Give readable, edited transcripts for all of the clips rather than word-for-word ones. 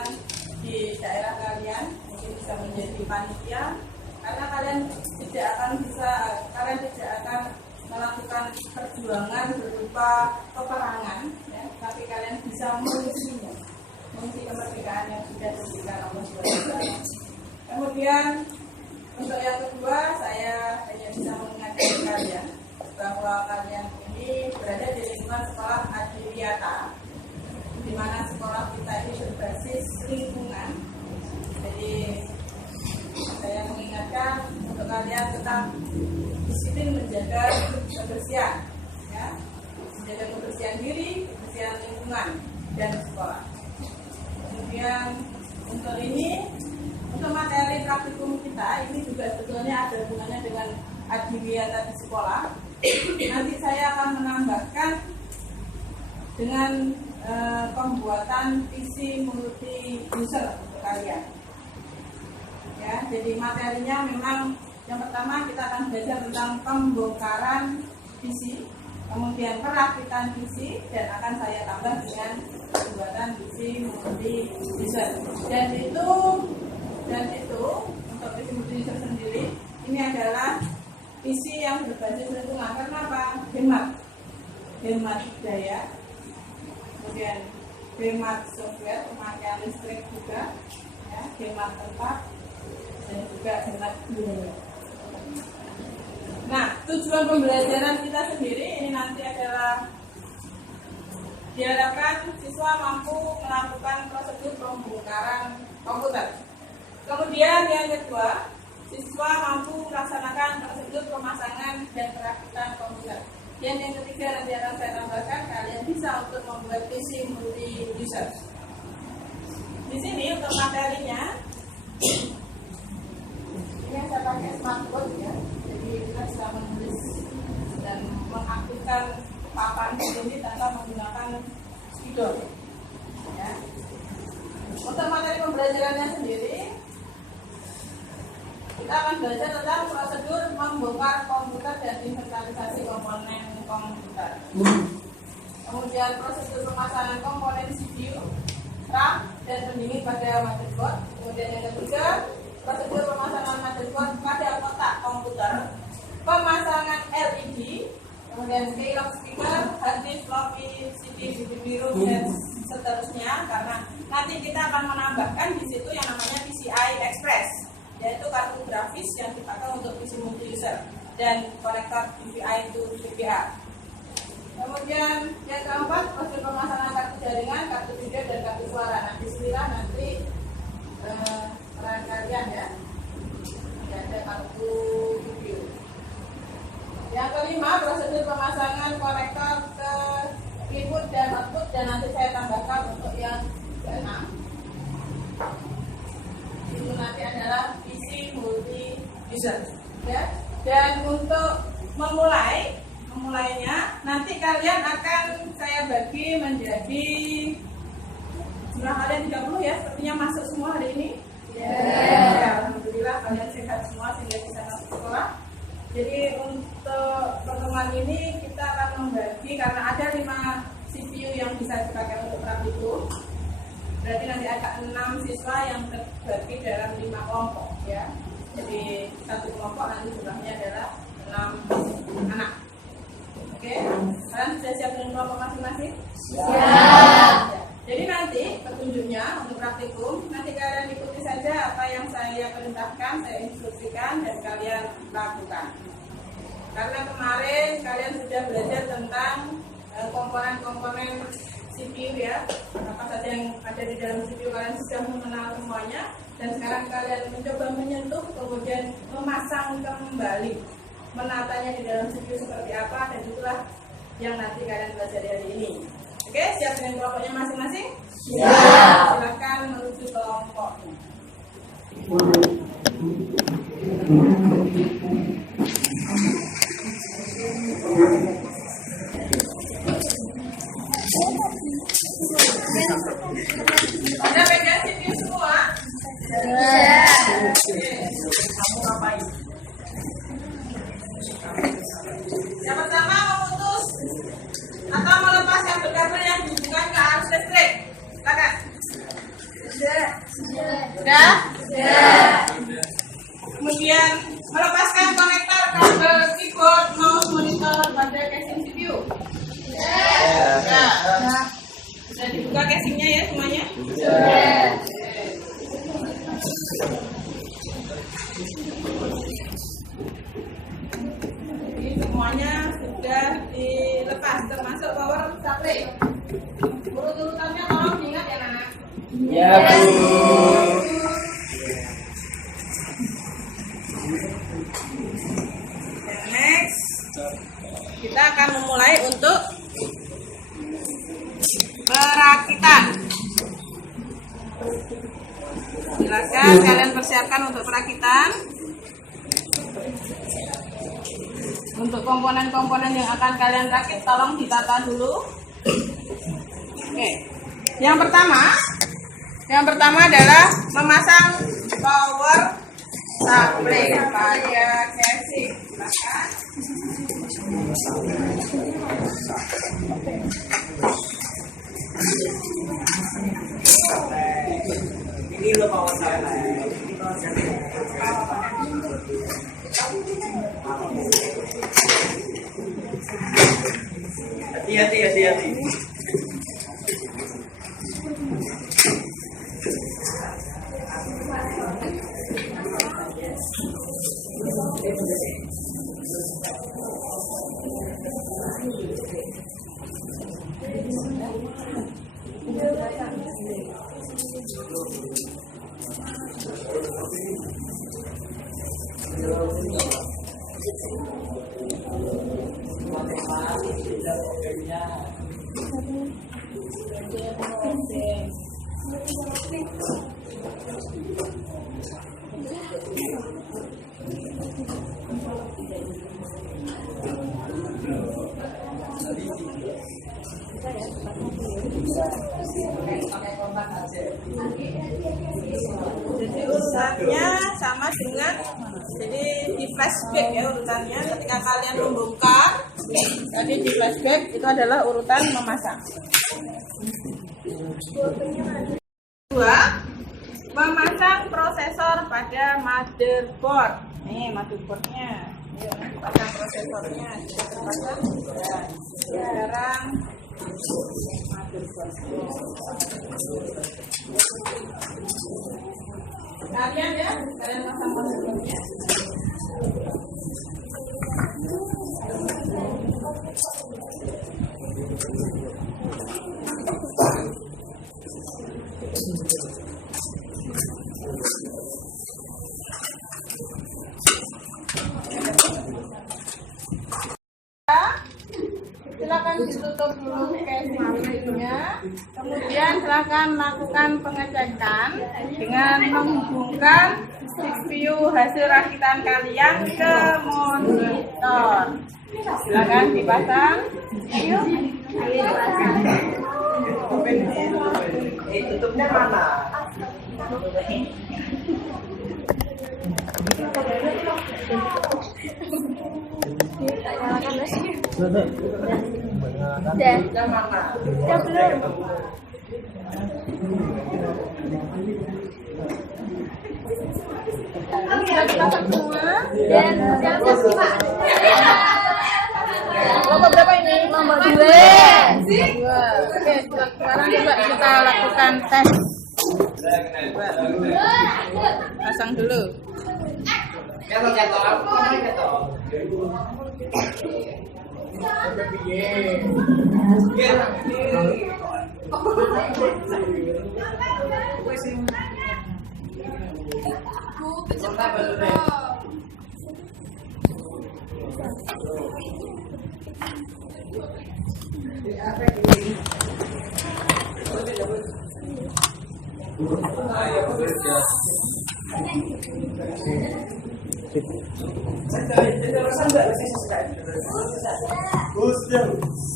kegiatan di daerah kalian, mungkin bisa menjadi panitia, karena kalian tidak akan melakukan perjuangan berupa peperangan, ya, tapi kalian bisa mengisinya, mengisi kemerdekaan yang sudah diberikan Allah SWT. Kemudian untuk yang kedua, saya hanya bisa mengingatkan kalian bahwa kalian ini berada di lingkungan sekolah Adwiyata, di mana sekolah kita ini berbasis lingkungan. Jadi saya mengingatkan untuk kalian tetap disiplin menjaga kebersihan, ya, menjaga kebersihan diri, kebersihan lingkungan dan sekolah. Kemudian untuk materi praktikum kita ini juga sebetulnya ada hubungannya dengan Adwiyata di sekolah. Nanti saya akan menambahkan dengan pembuatan PC multi user untuk kalian. Ya, jadi materinya memang yang pertama kita akan belajar tentang pembongkaran PC, kemudian perakitan PC, dan akan saya tambah dengan pembuatan PC multi user. Dan itu untuk PC multi user sendiri ini adalah PC yang berbasis lingkungan. Karena apa? Hemat daya, kemudian hemat software, pemakaian listrik juga, ya, hemat tempat, dan juga hemat biaya. Nah, tujuan pembelajaran kita sendiri ini nanti adalah diharapkan siswa mampu melakukan prosedur pembongkaran komputer. Kemudian yang kedua, siswa mampu melaksanakan prosedur pemasangan dan perakitan komputer. Dan yang ketiga nanti akan saya tambahkan, kalian bisa untuk membuat PC multi user. Di sini untuk materinya, ini saya pakai smartboard, ya. Jadi kita bisa menulis dan mengaktifkan papan ini tanpa menggunakan spidol. Ya. Untuk materi pembelajarannya sendiri, kita akan belajar tentang prosedur membongkar komputer dan inventarisasi komponen komputer. Kemudian prosedur pemasangan komponen CPU, RAM, dan pendingin pada motherboard. Kemudian yang ketiga, prosedur pemasangan motherboard pada kotak komputer, pemasangan LED, kemudian keylog speaker, hard disk, floppy, CD, DVD ROM, dan seterusnya. Karena nanti kita akan menambahkan di situ yang namanya PCI Express, yaitu kartu grafis yang dipakai untuk PC multi user dan konektor DVI to VGA. Kemudian yang keempat, prosedur pemasangan kartu jaringan, kartu video, dan kartu suara. Nah, bismillah nanti peran kalian, ya. Ini ada kartu video. Yang kelima, prosedur pemasangan konektor ke input dan output, dan nanti saya tambahkan untuk yang keenam. Itu nanti adalah PC multi user, ya. Dan untuk memulainya nanti kalian akan saya bagi menjadi jumlah kalian 30, ya. Sepertinya masuk semua hari ini. Ya, alhamdulillah kalian sehat semua sehingga bisa masuk sekolah. Jadi untuk pertemuan ini kita akan membagi, karena ada 5 CPU yang bisa dipakai untuk praktikum. Berarti nanti ada 6 siswa yang terbagi dalam 5 kelompok, ya. Jadi satu kelompok nanti jumlahnya adalah 6 anak. Oke, kalian sudah siap dengan kelompok masing-masing? Siap. Ya. Jadi nanti petunjuknya untuk praktikum, nanti kalian ikuti saja apa yang saya perintahkan, saya instruksikan, dan kalian lakukan. Karena kemarin kalian sudah belajar tentang komponen-komponen CPU, ya, apa saja yang ada di dalam CPU, kalian sudah mengenal semuanya. Dan sekarang kalian mencoba menyentuh, kemudian memasang kembali, menatanya di dalam CPU seperti apa, dan itulah yang nanti kalian belajar hari ini. Oke, siap dengan kelompoknya masing-masing? Siap. Silakan menuju kelompoknya. Ada pegang CPU semua? Kamu ngapain? Yang pertama, memutus atau melepaskan kabel yang dihubungkan ke arus listrik. Silakan. Sudah? Kemudian melepaskan konektor kabel keyboard, mouse, monitor pada casing CPU. Sudah dibuka casingnya ya semuanya? Ini semuanya sudah dilepas, termasuk power supply. Urut-urutannya tolong diingat ya, Nana. Ya, Bu. Next, kita akan memulai untuk perakitan. Silakan kalian persiapkan untuk perakitan. Untuk komponen-komponen yang akan kalian rakit, tolong ditata dulu. Oke. Yang pertama adalah memasang power supply pada casing. Silakan. Ini lo power supply. Hati-hati. Jadi urutannya sama dengan, jadi di flashback ya urutannya. Ketika kalian membongkar, tadi di flashback itu adalah urutan memasang. Kedua, memasang prosesor pada motherboard. Nih motherboardnya, yuk pasang prosesornya. Pasang. Sekarang kalian ya, kalian pasang motherboardnya. Silakan ditutup dulu casingnya, kemudian silakan lakukan pengecekan dengan menghubungkan CPU hasil rakitan kalian ke monitor. Silakan dipasang. Tutupnya mana? Udah mana? Udah belum? Sudah dipasang semua? Dan jangan kasih Pak. Lomba berapa ini? Nomor 2. Dua. Oke, sekarang coba kita lakukan tes. Pasang dulu.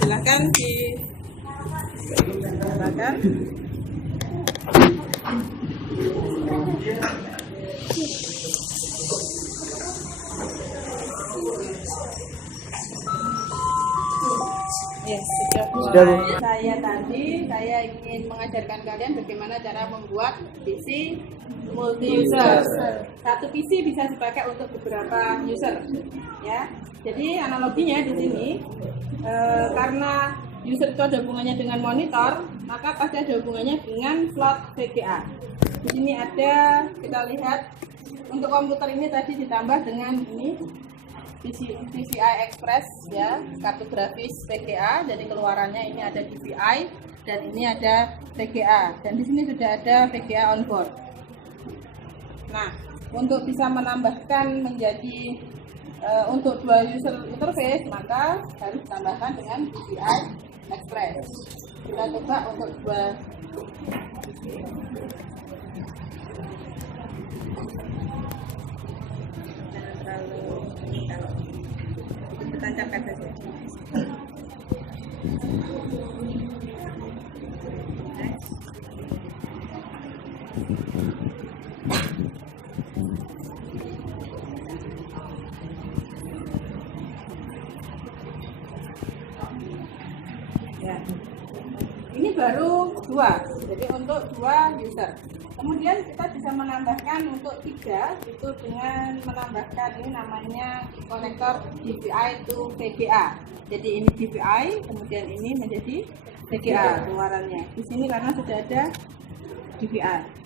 Silakan silakan. Yes, sudah. Saya ingin ingin mengajarkan kalian bagaimana cara membuat PC multi user. Satu PC bisa dipakai untuk beberapa user, ya. Jadi analoginya di sini karena user itu ada hubungannya dengan monitor, maka pasti ada hubungannya dengan slot VGA. Di sini ada, kita lihat untuk komputer ini tadi ditambah dengan ini PCI Express, ya, kartu grafis VGA. Jadi keluarannya ini ada DPI dan ini ada VGA, dan di sini sudah ada VGA on board. Nah, untuk bisa menambahkan menjadi untuk dua user interface, maka harus ditambahkan dengan PCI Express. Kita coba untuk dua. Jangan terlalu kalau ditancapkan saja. Ya. Ini baru 2, jadi untuk 2 user. Kemudian kita bisa menambahkan untuk 3 itu dengan menambahkan ini namanya konektor DPI to VGA. Jadi ini DPI, kemudian ini menjadi VGA keluarannya. Di sini karena sudah ada DPI.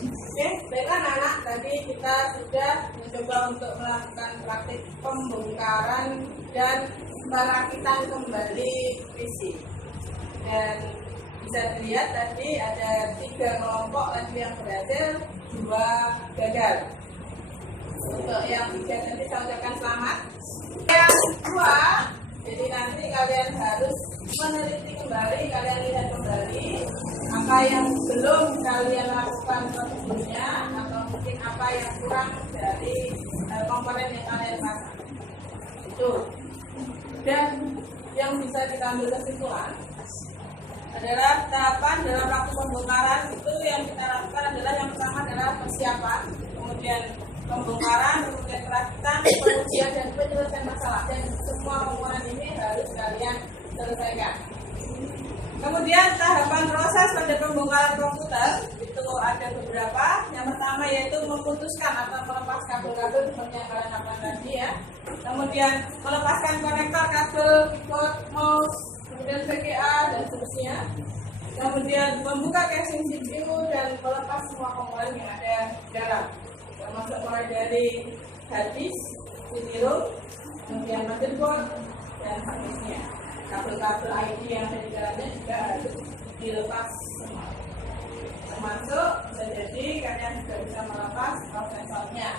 Oke, baiklah anak-anak, tadi kita sudah mencoba untuk melakukan praktik pembongkaran dan perakitan kembali PC. Dan bisa dilihat tadi ada 3 kelompok lagi yang berhasil, 2 gagal. Untuk yang 3 nanti saya ucapkan selamat. Yang 2, jadi nanti kalian harus meneliti kembali, kalian lihat kembali apa yang belum kalian lakukan sebelumnya, atau mungkin apa yang kurang dari komponen yang kalian pasang. Itu. Dan yang bisa kita ambil kesimpulan adalah tahapan dalam waktu pembongkaran itu yang kita lakukan adalah yang pertama adalah persiapan, kemudian pembongkaran, kemudian perakitan, pengujian dan penyelesaian masalah, dan semua komponen ini harus kalian selesaikan. Kemudian tahapan proses pada pembongkaran komputer itu ada beberapa. Yang pertama yaitu memutuskan atau melepas kabel-kabel seperti yang kalian lakukan tadi, ya. Kemudian melepaskan konektor kabel, keyboard, mouse, kemudian VGA dan seterusnya. Kemudian membuka casing CPU dan melepas semua komponen yang ada di dalam, termasuk mulai dari hard disk, CD-ROM, kemudian motherboard dan seterusnya. Kabel-kabel ID yang ada di dalamnya juga harus dilepas semua. Termasuk bisa jadi kalian juga bisa melepas prosesornya,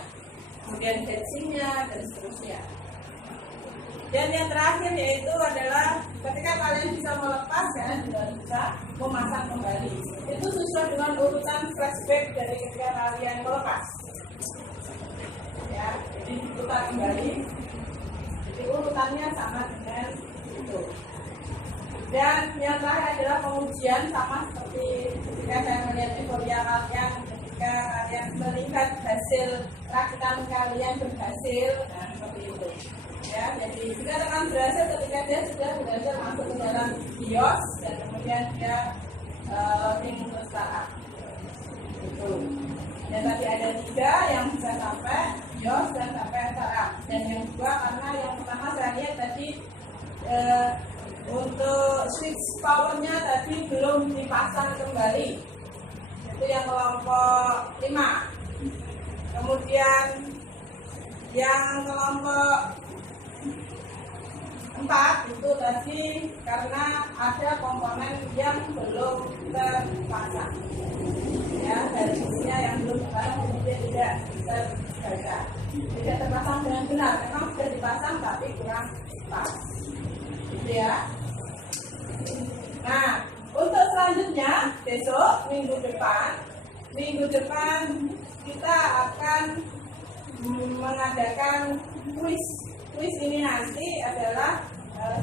kemudian heatsinknya dan seterusnya. Dan yang terakhir yaitu adalah ketika kalian bisa melepas, kalian juga bisa memasang kembali. Itu sesuai dengan urutan flashback dari ketika kalian melepas. Ya, jadi diputar kembali. Jadi urutannya sama dengan itu. Dan yang terakhir adalah pengujian, sama seperti ketika saya melihat euforia kalian ketika kalian melihat hasil rakitan kalian berhasil, nah seperti itu. Ya, jadi jika tekan berhasil ketika dia sudah berhasil masuk ke dalam BIOS dan kemudian dia loading untuk startup. Itu. Dan tadi ada 3 yang bisa sampai BIOS dan sampai startup. Dan yang 2 karena yang pertama saya lihat tadi untuk switch powernya tadi belum dipasang kembali. Itu yang kelompok 5. Kemudian yang kelompok 4 itu tadi karena ada komponen yang belum terpasang, ya, dari sisinya yang belum terpasang, jadi tidak terbaca, tidak terpasang dengan benar. Memang sudah dipasang tapi kurang pas, gitu ya. Nah, untuk selanjutnya besok minggu depan kita akan mengadakan kuis. Kuis ini nanti adalah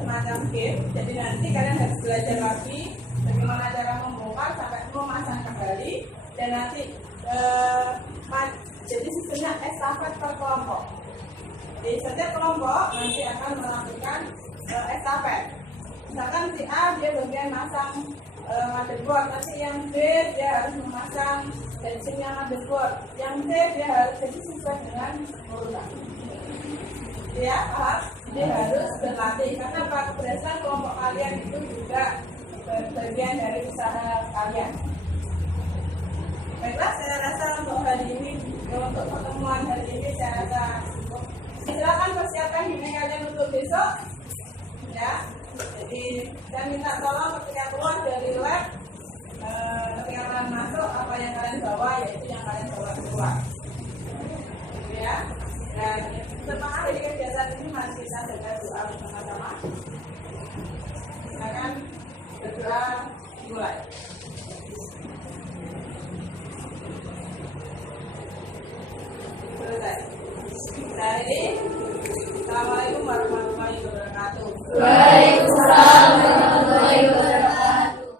semacam game. Jadi nanti kalian harus belajar lagi bagaimana cara membongkar sampai memasang kembali. Dan nanti jadi sistemnya estafet per kelompok. Jadi setiap kelompok nanti akan melakukan estafet. Misalkan si A dia bagian masang motherboard, nanti yang B dia harus memasang bensinnya motherboard, yang C dia harus jadi sesuai dengan urutan. Ya, paham? Jadi harus berlatih karena berdasarkan kelompok kalian itu juga bagian dari usaha kalian. Baiklah, saya rasa untuk hari ini, untuk pertemuan hari ini saya rasa cukup. Silakan persiapkan diri kalian untuk besok, ya. Jadi saya minta tolong ketika keluar dari lab, ketika kalian masuk apa yang kalian bawa yaitu yang kalian bawa keluar, ya. Dan setelah hari kegiatan ini mari kita jaga doa bersama-sama. Silakan berdoa mulai.